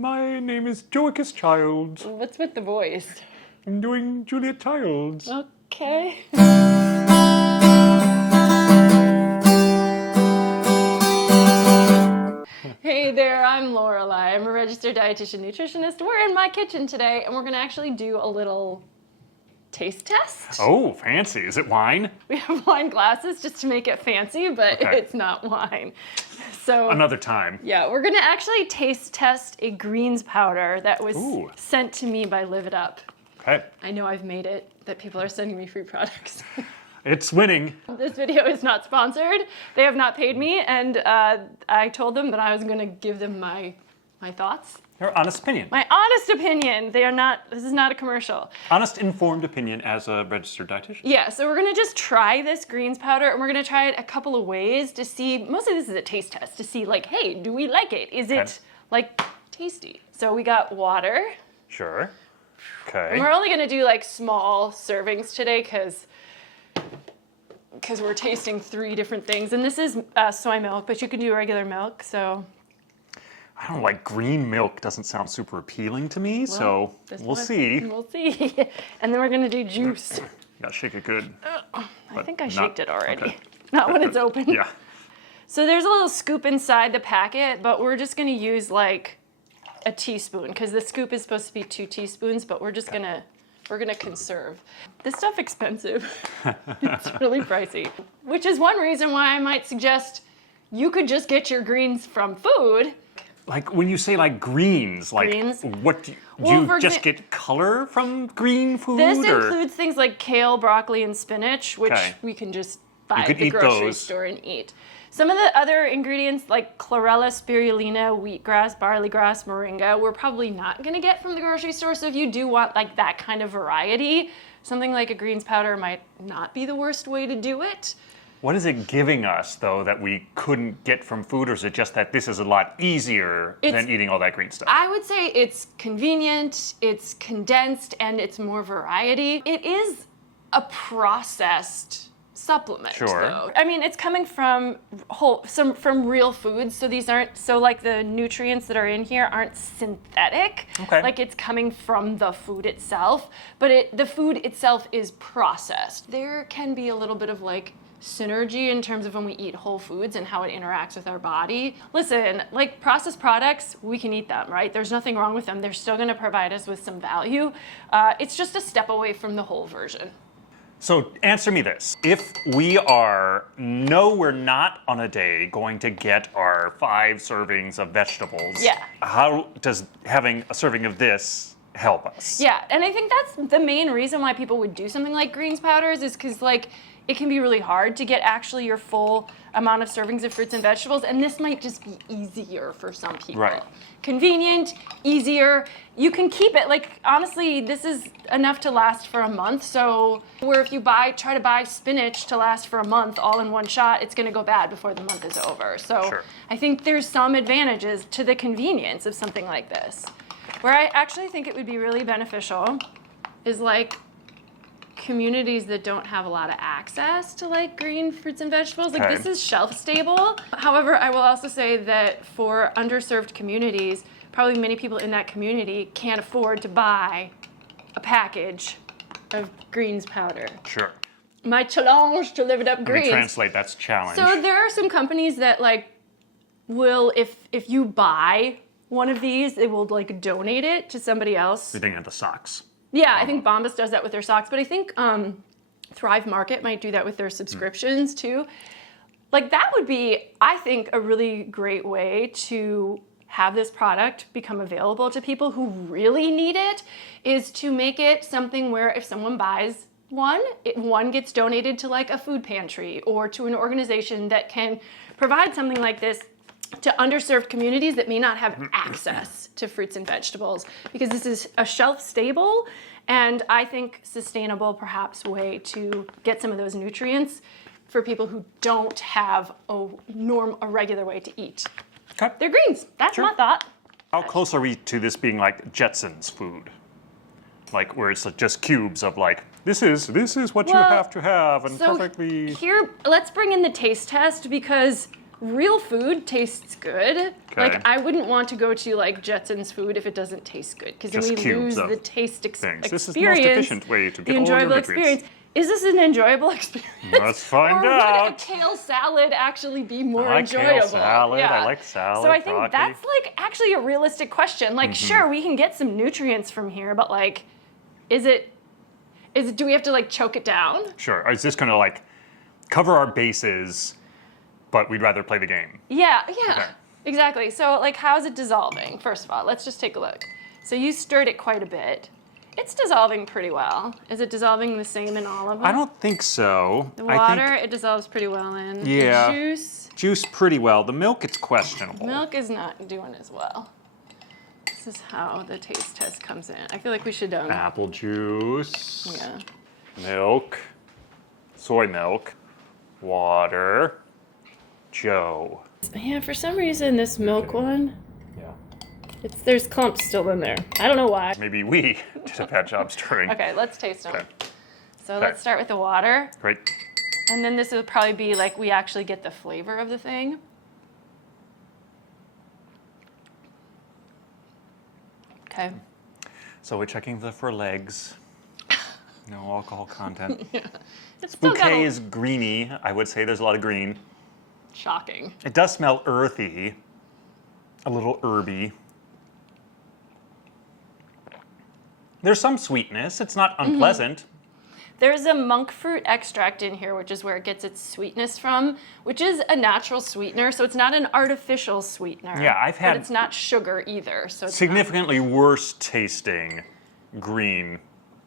My name is Joachus Childs. What's with the voice? I'm doing Juliet Childs. Okay. Hey there, I'm Lorelei. I'm a registered dietitian nutritionist. We're in my kitchen today, and we're going to actually do a little taste test. Oh, fancy. Is it wine? We have wine glasses just to make it fancy, but it's not wine. So another time. Yeah, we're going to actually taste test a greens powder that was sent to me by Live It Up. Okay. I know I've made it, that people are sending me free products. It's winning. This video is not sponsored. They have not paid me, and I told them that I was going to give them my thoughts. Your honest opinion. My honest opinion. They are not, this is not a commercial. Honest, informed opinion as a registered dietitian. Yeah, so we're gonna just try this greens powder, and we're gonna try it a couple of ways to see, mostly this is a taste test, to see like, hey, do we like it? Is it like tasty? So we got water. Sure. Okay. And we're only gonna do like small servings today because we're tasting 3 different things. And this is soy milk, but you can do regular milk, so. I don't know, like green milk doesn't sound super appealing to me, so we'll see. We'll see. And then we're gonna do juice. You gotta shake it good. I think I shaked it already. Okay. Not when it's open. Yeah. So there's a little scoop inside the packet, but we're just gonna use like a teaspoon because the scoop is supposed to be 2 teaspoons, but we're just gonna conserve. This stuff expensive. It's really pricey, which is one reason why I might suggest you could just get your greens from food. Like when you say like greens, like what do you just get color from green food? This includes things like kale, broccoli, and spinach, which we can just buy at the grocery store and eat. Some of the other ingredients like chlorella, spirulina, wheatgrass, barley grass, moringa, we're probably not gonna get from the grocery store. So if you do want like that kind of variety, something like a greens powder might not be the worst way to do it. What is it giving us, though, that we couldn't get from food, or is it just that this is a lot easier than eating all that green stuff? I would say it's convenient, it's condensed, and it's more variety. It is a processed supplement, though. I mean, it's coming from from real foods, so these aren't, like the nutrients that are in here aren't synthetic. Okay. Like it's coming from the food itself, but the food itself is processed. There can be a little bit of like synergy in terms of when we eat whole foods and how it interacts with our body. Listen, like processed products, we can eat them, right? There's nothing wrong with them. They're still gonna provide us with some value. It's just a step away from the whole version. So answer me this. If we we're not on a day going to get our 5 servings of vegetables, how does having a serving of this help us? Yeah, and I think that's the main reason why people would do something like greens powders is because like it can be really hard to get actually your full amount of servings of fruits and vegetables, and this might just be easier for some people. Right. Convenient, easier. You can keep it, like honestly, this is enough to last for a month. So where if you try to buy spinach to last for a month all in one shot, it's gonna go bad before the month is over. So I think there's some advantages to the convenience of something like this. Where I actually think it would be really beneficial is like communities that don't have a lot of access to like green fruits and vegetables. Like this is shelf stable. However, I will also say that for underserved communities, probably many people in that community can't afford to buy a package of greens powder. Sure. My challenge to Live It Up greens. Let me translate, that's challenge. So there are some companies that like will, if you buy one of these, they will like donate it to somebody else. You're thinking of the socks. Yeah, I think Bombas does that with their socks, but I think Thrive Market might do that with their subscriptions too. Like that would be, I think, a really great way to have this product become available to people who really need it, is to make it something where if someone buys one gets donated to like a food pantry or to an organization that can provide something like this to underserved communities that may not have access to fruits and vegetables, because this is a shelf-stable and I think sustainable, perhaps, way to get some of those nutrients for people who don't have a regular way to eat. Okay. They're greens. That's my thought. How close are we to this being like Jetsons food? Like where it's just cubes of like, this is what you have to have, and so perfectly. Here, let's bring in the taste test, because real food tastes good. Okay. Like, I wouldn't want to go to, like, Jetson's food if it doesn't taste good, because then we lose the taste experience. This is the most efficient way to get the all your enjoyable nutrients. experience. Is this an enjoyable experience? Let's find or out. Would a kale salad actually be more I like enjoyable? kale salad. Yeah. I like salad. So I think broccoli. that's like actually a realistic question. Like, sure, we can get some nutrients from here, but like, do we have to like choke it down? Sure. Is this going to like cover our bases, but we'd rather play the game? Yeah, Okay. exactly. So like, how is it dissolving? First of all, let's just take a look. So you stirred it quite a bit. It's dissolving pretty well. Is it dissolving the same in all of them? I don't think so. The water, it dissolves pretty well in. Yeah. The juice. Juice pretty well. The milk, it's questionable. Milk is not doing as well. This is how the taste test comes in. I feel like we should Apple juice. Yeah. Milk. Soy milk. Water. Joe. Yeah, for some reason this milk one, Yeah. there's clumps still in there. I don't know why. Maybe we did a bad job stirring. Okay, let's taste them. Okay. So let's start with the water. Great. And then this will probably be like we actually get the flavor of the thing. Okay. So we're checking for legs. No alcohol content. Yeah. It's still got Bouquet is greeny. I would say there's a lot of green. shocking. It does smell earthy. A little herby. There's some sweetness. It's not unpleasant. There's a monk fruit extract in here, which is where it gets its sweetness from, which is a natural sweetener, so it's not an artificial sweetener. Yeah, I've had But it's not sugar either, so it's significantly worse tasting green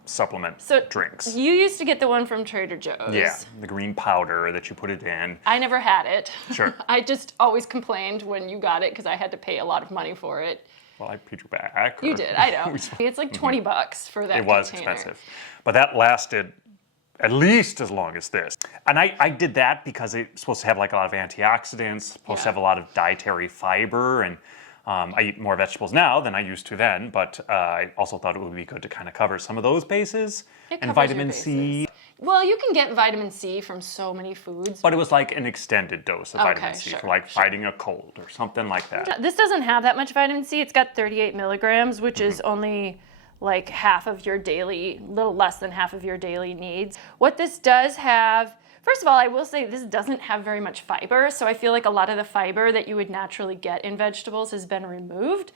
supplement drinks. You used to get the one from Trader Joe's. Yeah, the green powder that you put it in. I never had it. Sure. I just always complained when you got it because I had to pay a lot of money for it. Well, I paid you back. You did, I know. It's like $20 for that It was container. expensive. But that lasted at least as long as this. And I did that because it's supposed to have like a lot of antioxidants, supposed to have a lot of dietary fiber, and I eat more vegetables now than I used to then, but I also thought it would be good to kind of cover some of those bases. It And covers vitamin your C. bases. Well, you can get vitamin C from so many foods. But it was like an extended dose of vitamin C sure, for like fighting a cold or something like that. This doesn't have that much vitamin C. It's got 38 milligrams, which is only like half of your daily, little less than half of your daily needs. What this does have, first of all, I will say this doesn't have very much fiber, so I feel like a lot of the fiber that you would naturally get in vegetables has been removed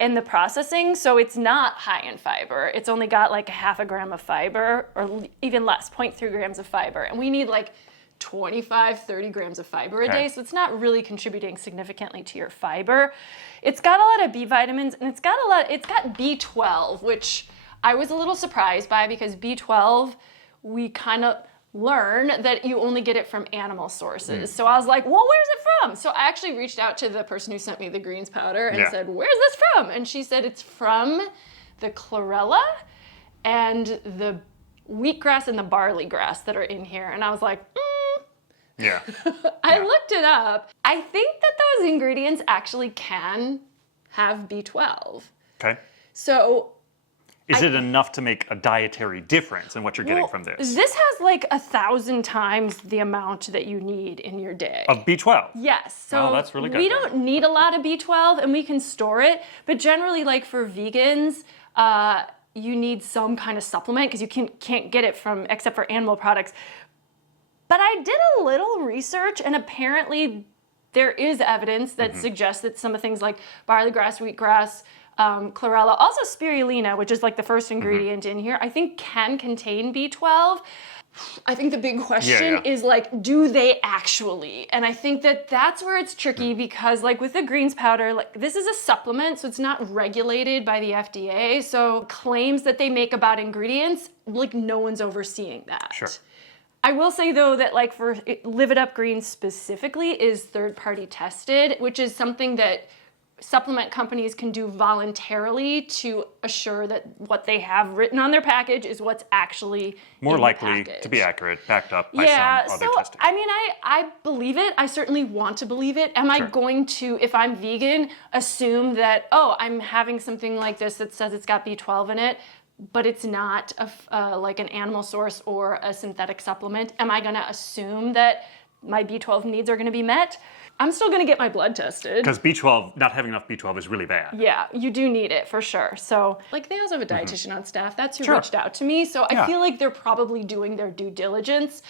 in the processing, so it's not high in fiber. It's only got like a half a gram of fiber, or even less, 0.3 grams of fiber, and we need like 25, 30 grams of fiber a day, so it's not really contributing significantly to your fiber. It's got a lot of B vitamins, and it's got B12, which I was a little surprised by because B12, we kind of learn that you only get it from animal sources. So I was like, well, where's it from? So I actually reached out to the person who sent me the greens powder and said, where's this from? And she said it's from the chlorella and the wheatgrass and the barley grass that are in here. And I was like, Yeah. I looked it up. I think that those ingredients actually can have B12. Okay. So Is it enough to make a dietary difference in what you're getting from this? This has like 1,000 times the amount that you need in your day. Of B12? Yes. So Oh, that's really good we then. don't need a lot of B12 and we can store it. But generally, like for vegans, you need some kind of supplement because you can't get it from except for animal products. But I did a little research, and apparently there is evidence that suggests that some of things like barley grass, wheatgrass, chlorella, also spirulina, which is like the first ingredient in here, I think can contain B12. I think the big question is like, do they actually? And I think that that's where it's tricky because like with the greens powder, like this is a supplement, so it's not regulated by the FDA. So claims that they make about ingredients, like no one's overseeing that. Sure. I will say though that like for Live It Up Greens specifically is third-party tested, which is something that supplement companies can do voluntarily to assure that what they have written on their package is what's actually More in likely the package. to be accurate, backed up by some other so testing. I mean, I believe it. I certainly want to believe it. Am I going to, if I'm vegan, assume that, oh, I'm having something like this that says it's got B12 in it, but it's not like an animal source or a synthetic supplement? Am I going to assume that my B12 needs are going to be met? I'm still going to get my blood tested. Because B12, not having enough B12 is really bad. Yeah, you do need it for sure. So, like, they also have a dietitian on staff. That's who reached out to me. So I feel like they're probably doing their due diligence.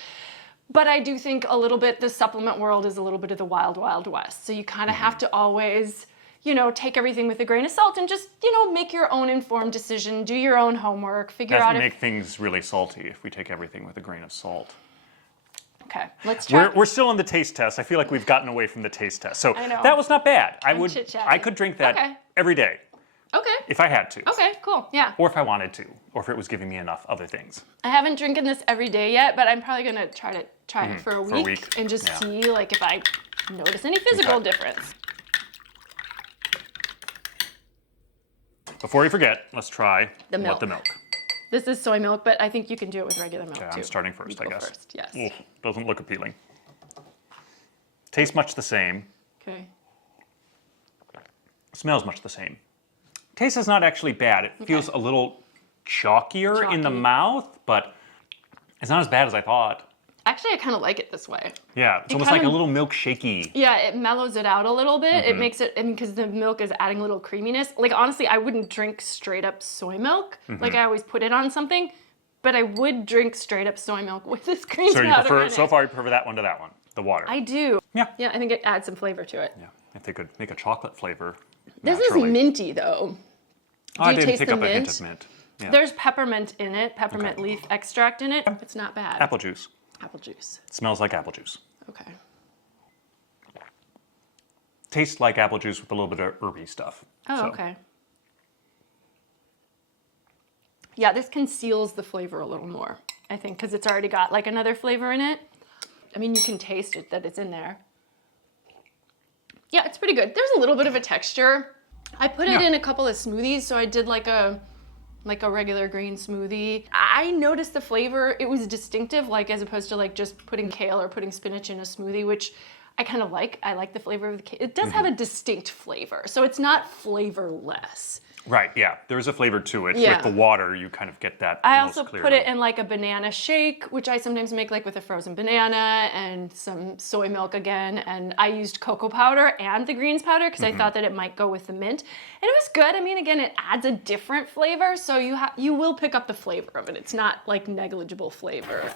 But I do think a little bit, the supplement world is a little bit of the wild, wild west. So you kind of have to always, you know, take everything with a grain of salt and just, you know, make your own informed decision, do your own homework, figure out if... make things really salty if we take everything with a grain of salt. Okay, let's try. We're still on the taste test. I feel like we've gotten away from the taste test. So that was not bad. I could drink that every day. Okay. If I had to. Okay, cool, yeah. Or if I wanted to, or if it was giving me enough other things. I haven't drinking this every day yet, but I'm probably gonna try it for a week and just see like if I notice any physical difference. Before we forget, let's try the milk. the milk. This is soy milk, but I think you can do it with regular milk too. I'm starting first, I guess. First, yes. Ooh, doesn't look appealing. Tastes much the same. Okay. Smells much the same. Taste is not actually bad. It feels a little chalkier in the mouth, but it's not as bad as I thought. Actually, I kind of like it this way. Yeah, it's almost like a little milkshakey. Yeah, it mellows it out a little bit. It makes it, because the milk is adding a little creaminess. Like, honestly, I wouldn't drink straight up soy milk. Like, I always put it on something, but I would drink straight up soy milk with this cream powder in it. So far you prefer that one to that one, the water. I do. Yeah. Yeah, I think it adds some flavor to it. Yeah, if they could make a chocolate flavor. This is minty, though. I didn't pick up a hint of mint. Yeah. There's peppermint in it, peppermint leaf extract in it. It's not bad. Apple juice. Apple juice. It smells like apple juice. Okay. Tastes like apple juice with a little bit of herby stuff. Oh, okay. Yeah, this conceals the flavor a little more, I think, because it's already got like another flavor in it. I mean, you can taste it that it's in there. Yeah, it's pretty good. There's a little bit of a texture. I put it in a couple of smoothies, so I did like a regular green smoothie. I noticed the flavor, it was distinctive, like as opposed to like just putting kale or putting spinach in a smoothie, which I kind of like. I like the flavor of the kale. It does have a distinct flavor, so it's not flavorless. Right, yeah. There's a flavor to it. With the water, you kind of get that I also put it in like a banana shake, which I sometimes make like with a frozen banana and some soy milk again. And I used cocoa powder and the greens powder because I thought that it might go with the mint. And it was good. I mean, again, it adds a different flavor, so you will pick up the flavor of it. It's not like negligible flavor.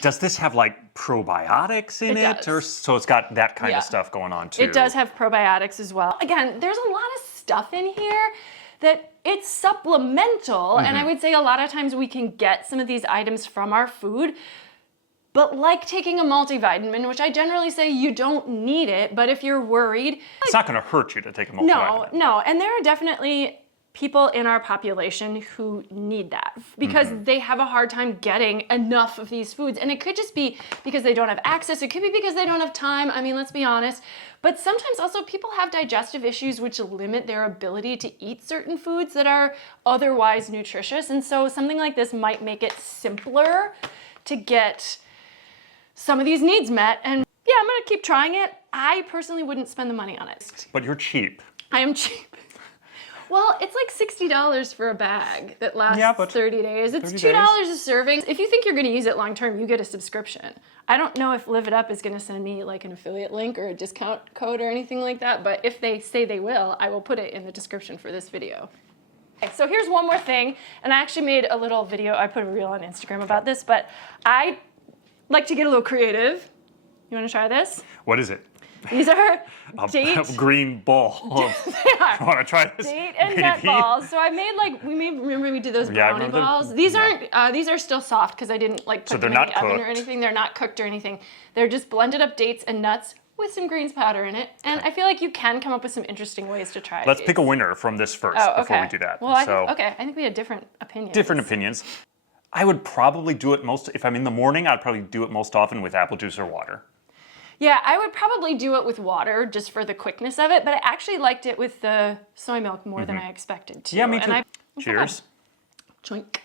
Does this have like probiotics in it? Or so it's got that kind of stuff going on too. It does have probiotics as well. Again, there's a lot of stuff in here that it's supplemental, and I would say a lot of times we can get some of these items from our food, but like taking a multivitamin, which I generally say you don't need it, but if you're worried... It's not going to hurt you to take a multivitamin. No, and there are definitely people in our population who need that because they have a hard time getting enough of these foods. And it could just be because they don't have access. It could be because they don't have time. I mean, let's be honest. But sometimes also people have digestive issues which limit their ability to eat certain foods that are otherwise nutritious. And so something like this might make it simpler to get some of these needs met. And yeah, I'm gonna keep trying it. I personally wouldn't spend the money on it. But you're cheap. I am cheap. Well, it's like $60 for a bag that lasts 30 days. It's $2 a serving. If you think you're going to use it long term, you get a subscription. I don't know if Live It Up is going to send me like an affiliate link or a discount code or anything like that, but if they say they will, I will put it in the description for this video. Okay, so here's one more thing, and I actually made a little video. I put a reel on Instagram about this, but I like to get a little creative. You want to try this? What is it? These are a green ball. They are. I want to try this. Date and nut balls. So I made remember we did those brownie balls? These aren't, these are still soft because I didn't like put them in the oven or anything. They're not cooked or anything. They're just blended up dates and nuts with some greens powder in it. And I feel like you can come up with some interesting ways to try it. Let's pick a winner from this first before we do that. Well, I think we had different opinions. Different opinions. I would probably do it if I'm in the morning, I'd probably do it most often with apple juice or water. Yeah, I would probably do it with water just for the quickness of it, but I actually liked it with the soy milk more than I expected to. Yeah, me too. Cheers. Choink.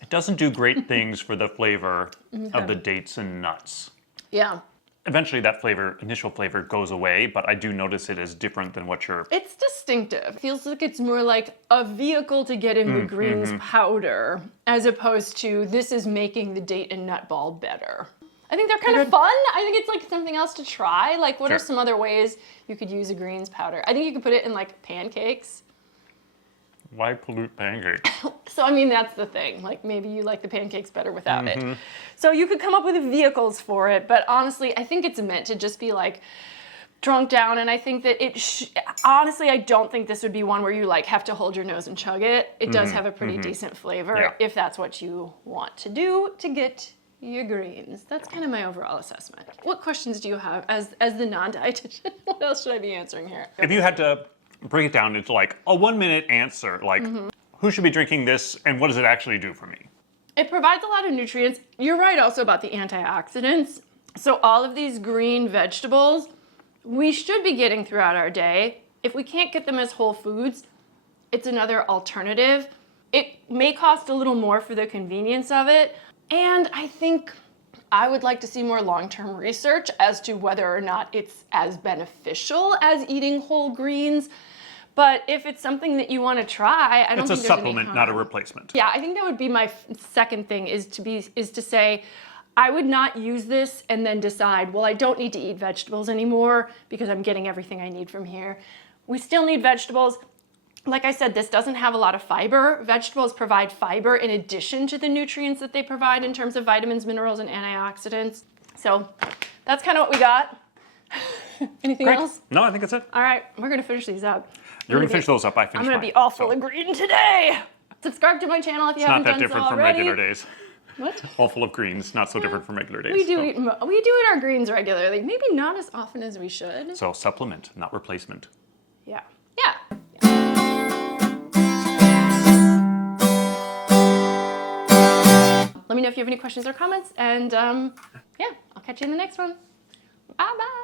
It doesn't do great things for the flavor of the dates and nuts. Yeah. eventually that initial flavor goes away, but I do notice it as different than what you're... It's distinctive. It feels like it's more like a vehicle to get in the greens powder, as opposed to this is making the date and nut ball better. I think they're kind of fun. I think it's like something else to try. Like, what are some other ways you could use a greens powder? I think you could put it in like pancakes. Why pollute pancakes? So, I mean, that's the thing. Like, maybe you like the pancakes better without it. So you could come up with vehicles for it, but honestly, I think it's meant to just be like drunk down, and I think that honestly, I don't think this would be one where you like have to hold your nose and chug it. It does have a pretty decent flavor if that's what you want to do to get your greens. That's kind of my overall assessment. What questions do you have as the non-dietitian? What else should I be answering here? If you had to break it down into like a 1-minute answer, like who should be drinking this and what does it actually do for me? It provides a lot of nutrients. You're right also about the antioxidants. So all of these green vegetables we should be getting throughout our day. If we can't get them as whole foods, it's another alternative. It may cost a little more for the convenience of it. And I think I would like to see more long-term research as to whether or not it's as beneficial as eating whole greens. But if it's something that you want to try, I don't think there's any harm. It's a supplement, not a replacement. Yeah, I think that would be my second thing is to say, I would not use this and then decide, well, I don't need to eat vegetables anymore because I'm getting everything I need from here. We still need vegetables. Like I said, this doesn't have a lot of fiber. Vegetables provide fiber in addition to the nutrients that they provide in terms of vitamins, minerals, and antioxidants. So that's kind of what we got. Anything else? No, I think that's it. All right, we're going to finish these up. You're going to finish those up. I finished I'm going to be all full of green today. Subscribe to my channel if you haven't done so already. It's not that different from regular days. What? All full of greens, not so different from regular days. We do eat our greens regularly. Maybe not as often as we should. So supplement, not replacement. Yeah. Yeah. Let me know if you have any questions or comments, and yeah, I'll catch you in the next one. Bye-bye.